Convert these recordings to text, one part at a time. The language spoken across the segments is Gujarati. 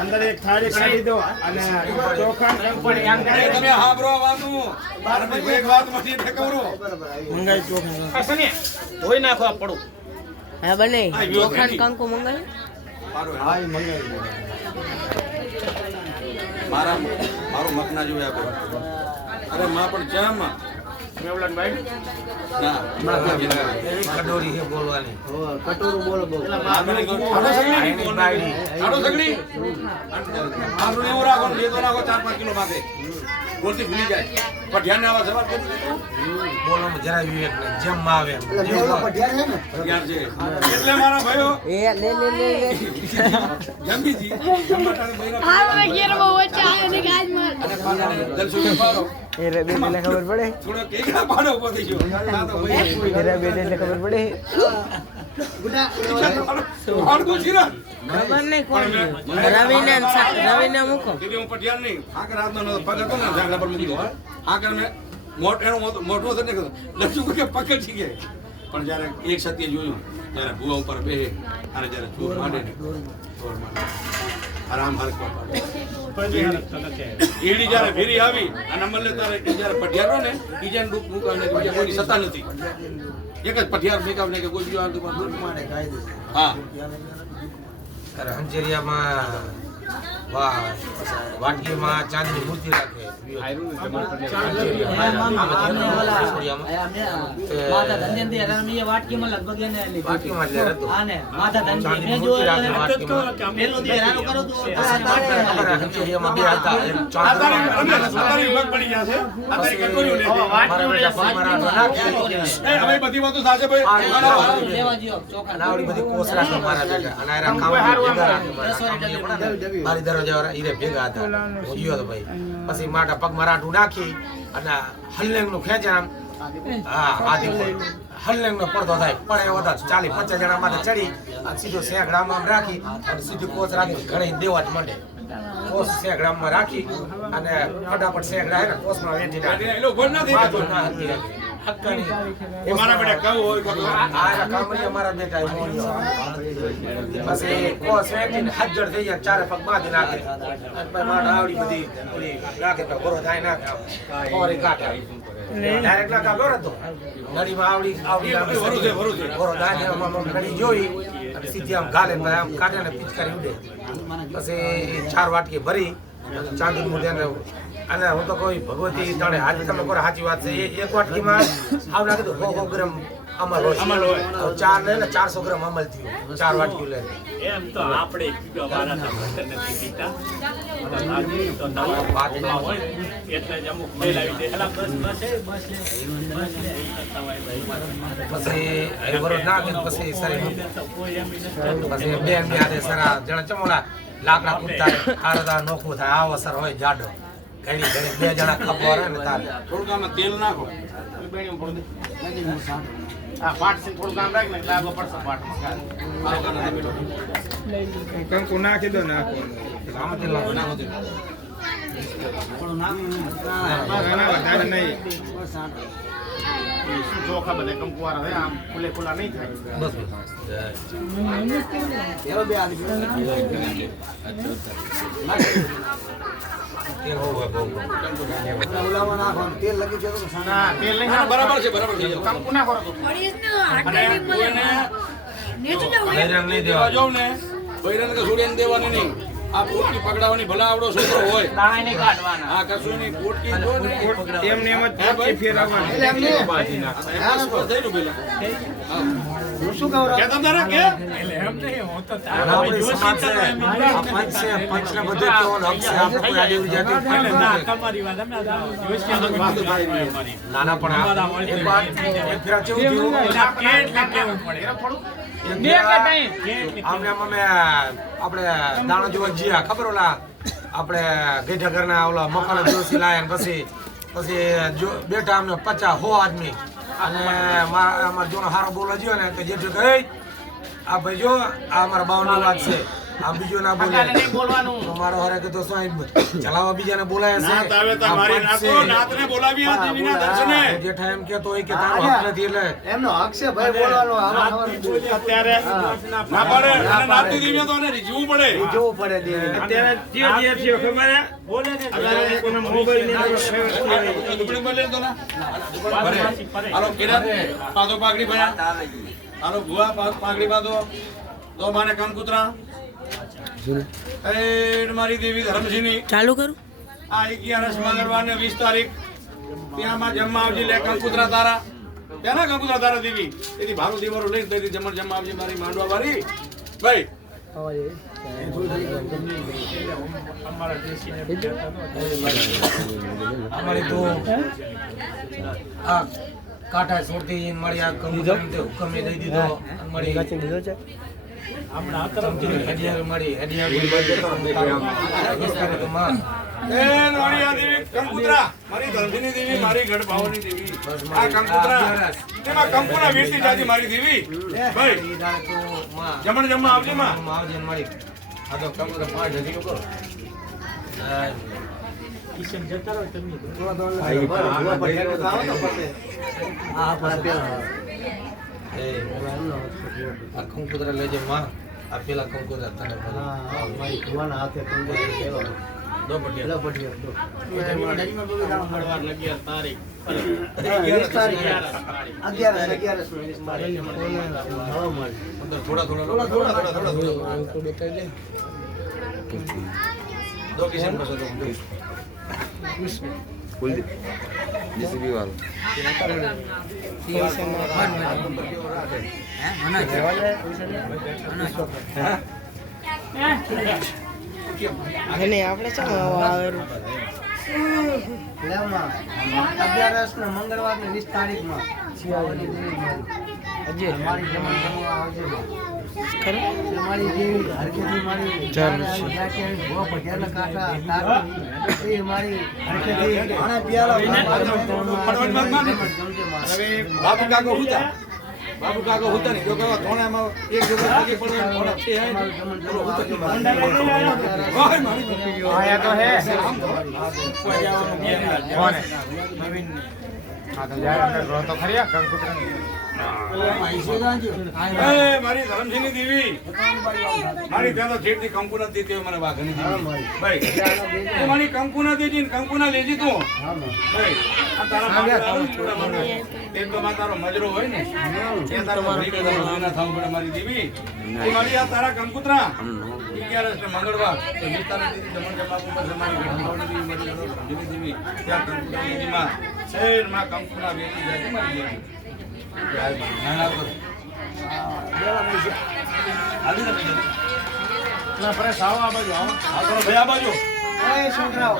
અંદર એક થાળી કાઢી દો અને ચોખા તમે હાબરો વાતું એક વાત મથી ઠકવરો મંગાઈ ચોખા અસને ધોઈ નાખો આ પડું હા બને ચોખા ને કંકુ મંગાવી હા એ મંગાઈ મારો મકના જોયા આપો અરે માં પણ જામ મેવલનભાઈ ના કટોરી છે બોલવાની કટોરું બોલો બોલો આડો સગડી આડો એવું રાખો ને લેતો રાખો 4-5 કિલો માથે ગોળથી ભૂલી જાય પણ ધ્યાન આવવા સવાલ કરી બોલવામાં જરા વિવેક નહીં જેમ આવે એમ ધ્યાન છે એટલે મારા ભાઈઓ એ લે લે લે જમીજી જમાટાને બૈરા હા મેં ઘેર બહુ વચ્ચે આવ્યો ને ગાજ માર અને પાડાને દલસુને પાડો એ રે બેને ખબર પડે થોડો કેકા પાડો ઉભો થઈ ગયો ના તો ભાઈ એ રે બેને ખબર પડે પાડો છીરા ખબર નહીં કોણ રવિને મૂકો એટલે હું પટિયાર નહીં આકર હાથનો પગ હતો ને ઝાગડા પર મૂકી દો આકર મેં મોટો થઈને લક્ષુ કે પકડી ગયા પણ જ્યારે એક સત્ય જોયું ત્યારે ભૂવા ઉપર બેહે અને જ્યારે ચોર માંડે ને ચોર માંડે આરામ હરકવા પાડે ઈડી જ્યારે ફેરી આવી અને મલ્લે ત્યારે જ્યારે પટિયારો ને ઈજાન ડૂબ મૂકવાને બીજા કોઈ સત્તા નથી એક જ પટિયાર મેકાવને કે કોઈ બીજો આ દુકાન માંડે હા અરે હંચેરિયામાં વાટકીમાં ચાંદની મૂર્તિ રાખે માતા ધનજયંતિ હરામીએ વાટકીમાં લગભગ એને લીધી વાટકીમાં જ રહેતો. આને માતા ધનજયંતિ મેં જો પેલો દી હેરાનો કરો તો હંચેરિયામાં બે હતા એક અત્યારે વિભાગ પડી ગયા છે અત્યારે કટોરીઓ લે મારા બેટા પગમાં રાંધો નાખે. હવે બધી વાતો સાચે ભાઈ લેવા જીઓ ચોખા અને આવડી બધી કોસ રાખે મારા બેટા અને આયરા કામ ભેગા રાખે મારી દરવાજા વાળા ઈરે ભેગા હતા હું ગયો તો ભાઈ પછી માટા પગમાં રાંધું નાખી અને હલ્લેંગ નું ખેંચાણ હા આધી હલ્લેંગ નો પડદો થાય પડે એવો હતા 40-50 જણા માથે ચડી અને સીધો સેંકડામાં આમ રાખી અને સીધી કોસ રાખી ઘણી દેવા જ માંડે કોસ સેંકડામાં રાખી અને ફટાફટ સેંકડા હે ને કોસમાં વેઠી નાખે એટલે ઉભો ના થઈ વાતો ગયો ના હતી હક્કાની એ મારા બેટા કહું હોય તો આ કામરિયા મારા બેટા એ મોણિયો પછી કોસ વેઠીને હાજર થઈ જાય ચારે પગ બાંધી નાખે અને પછી માટ આવડી બધી ઓલી નાખે તો ગોરો થાય નાખે ઓરી કાઢે ડાયરેક્ટ લાગા ગોરો તો નડીમાં આવડી વરું છે. ગોરો થાય નડી જોઈ અને સીધી આમ ગાલે ને આમ કાઢે ને પિચકારી ઉડે પછી 4 વાટકી ભરી ચાંદી મુદ્દે અને હું તો કોઈ ભગવતી જાણે આજે તમે કરો સાચી વાત છે એક વાટકીમાં આવ નાખી દો 100 ગ્રામ અમલ હોય 4 ને 400 ગ્રામ અમલ થયું 4 વાટકી લે એમ તો આપણે વાળા નથી પીતા તો નવા વાતમાં હોય એટલે જ અમુક ફેલાવી દે એલા બસ પછી એ બરો નાખે પછી સરી પછી બેન બે હાથે સરા જણા ચમોડા લાકડા કૂટતા આરદા નોખું થાય આવો સર હોય જાડો ઘડી ઘડી બે જણા ખબર ને તારે થોડુંક આમાં તેલ નાખો બેણીઓ પડે આ પાટ થી થોડું કામ રાખ ને લાગો પડશે પાટમાં કંકુ નાખી દો નાખો આમાંથી લાવો નાખો તેલ. ના વધારે નહીં શું ચોખા બધે કંકુવારા થાય આમ ખુલે ખુલ્લા નહીં થાય બસ તેલ હોય બહુ ના તેલ નહીં ના, બરાબર છે કંકુ ના કરો તો પડી જ ને અને કોઈને નેચું જવું બૈરામ નહીં દેવા દેવા જાવ ને બૈરાને કે છોડીને દેવાની નહીં આ પોટકી પકડાવાની ભલા આવડો છોકરો હોય દાણા નહીં કાઢવાના આ કશું નહીં પોટકી જો ને એમને એમ જ પોટકી ફેરવવાની થઈ ગયું પેલા શું કહું કે તમ તારે કે એટલે એમ નહીં હું તો આપણી સમાજ છે આ પંચ છે પંચને બધું કેવાનું હક છે આપણે કોઈ આડી જાતિ તમારી વાત અમે નાના પણ એક વાત એક ફેરા કેવું થયું કેવું પડે થોડું આમને અમે આપણે દાણો જોવા જીયા ખબર ઓલા આપણે ગઈઢા ઘરના ઓલા મકાન જોશી લાયા ને પછી બેઠા અમને 50-100 આદમી અને અમારા જોનો હારો બોલવા જ્યો ને તો જેઠું કહે આ ભાઈ જો આ અમારા બાવની વાત છે આ બીજો ના બોલે કાલે નહીં બોલવાનું. તો મારો હારે કે તો સાહેબ ચલાવવા બીજાને બોલાય છે નાત આવે તો મારી નાતો નાતને બોલાવી આ દેવીના દર્શને જેઠા એમ કહેતો હોય કે તારો હક નથી એટલે એમનો હક છે ભાઈ બોલવાનો. અત્યારે ના પડે અને નાતી દેવી તો એને રીઝવવું પડે જોવું પડે દેવીને. અત્યારે જે જે થયો ખબર હે બોલે ને અત્યારે કોઈનો મોબાઈલ ની અંદર દુબળી બોલે તો ના હાલો કિરણ પાદો પાઘડી ભયા હાલો ભુવા પાઘડી પાદો તો માને કંકુતરા એ મારી દેવી ધર્મસિંહની ચાલુ કરું આ 11 મંગળવાર ને 20 તારીખ ત્યાંમાં જમવા આવજે લે કંકુતરા તારા ત્યાં ના કંકુતરા તારા દેવી એથી ભારો દીવારો લઈને તેથી જમણ જમવા આવજે મારી માંડવા વાળી ભાઈ અમારી તો આ કાંઠા છોડતી મળી આ હુકમ દઈ દીધો મળી દીધો છે હેડિયાર મળી હેડિયાર તો માં એ નોળિયા દેવી કંકુતરા મારી ધર્મસિંહની દેવી મારી ગઢ ભાવોની દેવી આ કંકુતરા તેમાં કંકુના વીરતી જાતિ મારી દેવી ભાઈ ઈ દાડે તો માં જમણ જમવા આવજે માં આવજે મળી આ તો કંકુતરા પાંચ હજી કરો કિશન જતા રહો તમે એ આ કંકુતરા લેજે માં આ પેલા કંકુતરા તને દો મંગળવાર 11 તારીખ થોડા दो किशन बस दो કુલદીપ જીસીબી વાળો અને આપણે ચાલો આવેલું 11 મંગળવાર ને 20 તારીખમાં હજી મારી જમણ જમવા આવજે માં. ખરું મારી દેવી હરખેથી મારી ભો ભજ્યાના કાંઠા તારી એ મારી હરખેથી ઘણા પ્યાલા જમજે માં. બાબુ કાકો હુતા નહીં જો કહો ધોણામાં એક જોગો પગે પડે થોડા છે હે બોલો હુતા કે ઓય મારી આયા તો હે કોને હા તો યાર અંદર રહો તો ખરી આ કંકુતરા એ મારી ધર્મસિંહની દેવી મારી ત્યાં તો જેટલી કંકુના દેતી હોય મને વાઘની દેવી ભાઈ એ મારી કંકુના દેજી ને કંકુના લેજી તું ભાઈ આ તારા મારા એક તો માં તારો મજરો હોય ને એ તારો મારી ના થાવ પડે મારી દેવી એ મારી આ તારા કંકુતરા 11 મંગળવાર તો નીતાની દેવી જમણ જમા ઉપર મારી ઘટનાઓની દેવી મારી ધર્મસિંહની દેવી ત્યાં કંકુના દેવીમાં શેર માં કંકુના વેચી જાય મારી દેવી નાના પર ના પરે સાવ આ બાજુ આવો આ કરો ભાઈ આ બાજુ એ છોકરાઓ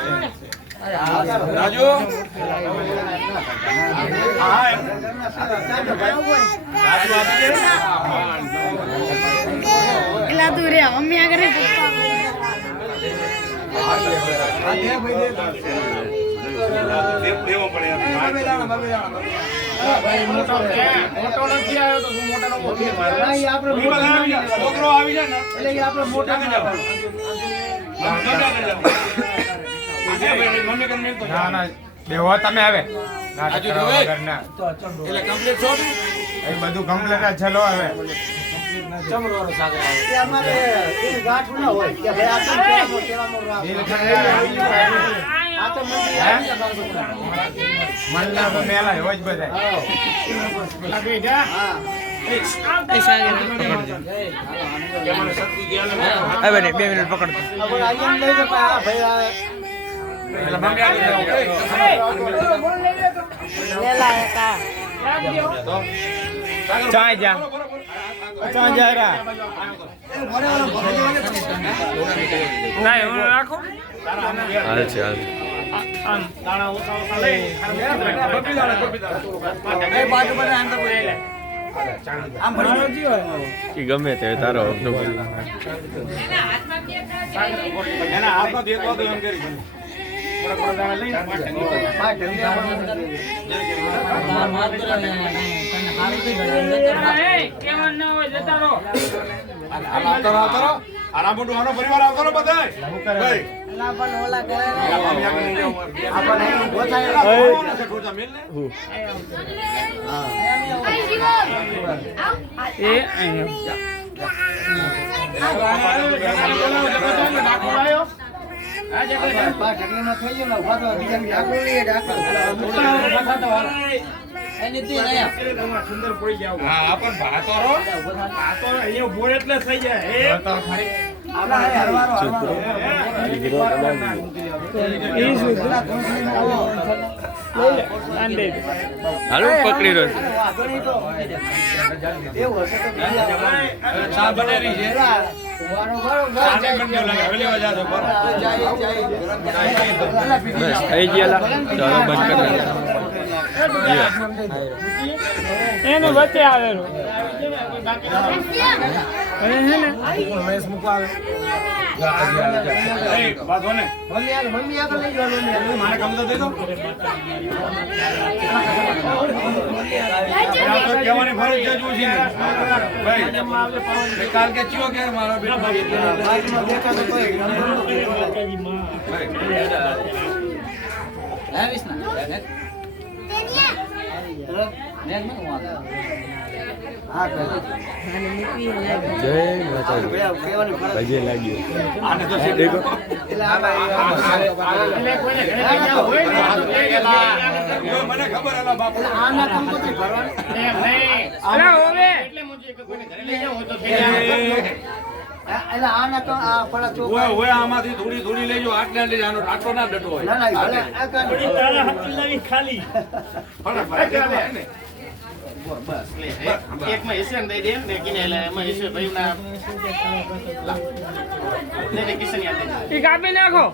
રાજુ હા એમ રાજુ આપી દે એકલા તું રે મમ્મી આગળ દેવો પડે મોટો નથી આવ્યો તો હું મોટાનો મોટી મારે નહીં આપણે છોકરો આવી જાય ને એટલે એ આપણે મોટા મમ્મી કન મેં તો ના ના બેહો તમે આવે નાટક આજુ કરવા જોવે? વગરના. એટલે કમ્પ્લીટ છો એ બધું કમ્પ્લીટ જ ચલો હવે ચમરવાનો સાગર આવે કે અમારે એ ગાંઠ ના હોય કે ભાઈ આ તો કેવાનો રામ. દિલ ખરાબ. આ તો મંદિર આવી જાય છોકરા. મનના તો મેલા હોય જ બધા હા એ સાગર હવે ને 2 મિનિટ પકડતો આપણે અહીંયા લઈ જતા હા ભાઈ આ એટલે મમ્મી આવી લેલા હતા ચાય જા ચાય જા રા ના એવું રાખો આમ દાણા ઓછા ઓછા લઈ ગમે તે તારો એના હાથમાં દેતો હતો એમ કરી આ રામોટુ આનો પરિવાર આવતો ને બધાય ભાઈ મામી આગળ લઈ જાઓ. આપણને ઉભો થાય કોણ હશે ખોટા મેલ ને એ અહીંયા ઢગલીમાં થઈ ગયો ને ઉભા તો બીજાને ડાકું લઈએ, ડાકું. સુંદર પડી જાવ હા પણ ભાતો રહો આ તો અહીંયા બોર એટલે થઈ જાય તો ખરી આપણા હારે હરવારો, હરવારો. એ શું અંડે હાલો પકડી રહ્યો વાંધો નહીં તો. એવું હશે તો બીજા ચા બનેલી છે વારો વારો ચાને ગંડો લાગે હવે લેવા જાજો પર જાય. બસ થઈ ગયા ચાલો બંધ કરી એનું વચ્ચે આવેલું હે ને મહેશ મૂકવા આવે એ બાધો ને મમ્મી આગળ લઈ જવાનું ને. મારે કામ તો દે દો કહેવાની ફરજ છે જોશી ને ભાઈ કાલ કે ચિયો કે મારો બેટો બાજુમાં બેઠા તો કોઈ હા કહેવાની ફરજ. આને તો સીધે એટલે આ ભાઈ મને ખબર આલા બાપુ આના કંકોત્રી ભરવાની. એટલે આના તો આ ફળા ઓય ચોખા. ઓય આમાંથી થોડી થોડી લેજો આટલે લઈ આનો આટલો ના ડટો હોય ના ના ભલે આ કાંઈ. ખાલી ફરક ફરક ચાલે ને એકમાં એશિયન દઈ દે ને કિને એટલે એમાં એશિયન ભાઈના ને કિશન યાદ દે એ કાપી નાખો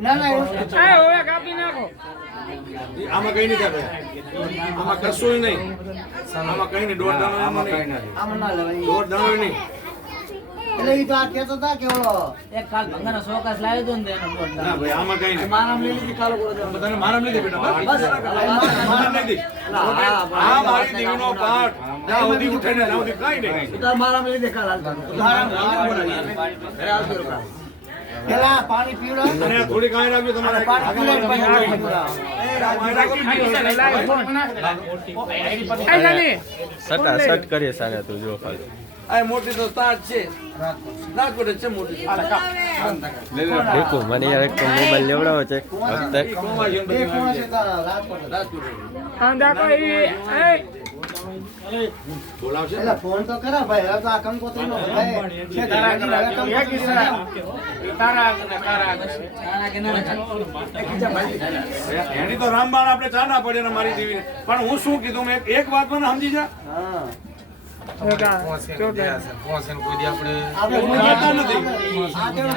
ના ના એવું. એ હવે કાપી નાખો આમાં કઈ નહીં કરે આમાં કશું નહીં આમાં કઈ નહીં દોઢ દાણો આમાં નહીં આમાં ના લેવાય. દોઢ દાણો નહીં એટલે ઈ તો આ કહેતો હતા કે ઓલો ના ભાઈ આમાં કઈ નહીં મારામ લઈ લીધી કાલો કરો તો. બધાને મારામ લીધે બેટા બસ. મારામ લીધી આ મારી દીકરીનો પાઠ ના સુધી ઉઠે ને ના સુધી કઈ નહીં મારામ લઈ લીધે કાલ હાલતા. પેલા પાણી પીવડો. અને આ થોડી કાંઈ રાખજો તમારે પાણી પીવડાવીને પછી પાણી પીવડાવો. સટ કરીએ સારા તું જો ખાલી આ મોટી તો તાજ છે રાજકોટ જ છે મોટી દેખો મને યાર એક મોબાઈલ લેવડાવો છે વખતે એ કોણ છે તારા? રાજકોટ. હા દાખો એ બોલાવશે એટલે ફોન તો કરા ભાઈ. હવે તો આ કંકોત્રીનો ભાઈ છે તો રાજી હવે કંકોત્રી એની તો રામબાણ આપણે ચા ના પડે ને મારી દેવીને પણ હું શું કીધું મેં એક વાત મને સમજી જા હા. પહોંચે કોઈ દી આપણે આપણે કોઈ જતા નથી. આ તેવડો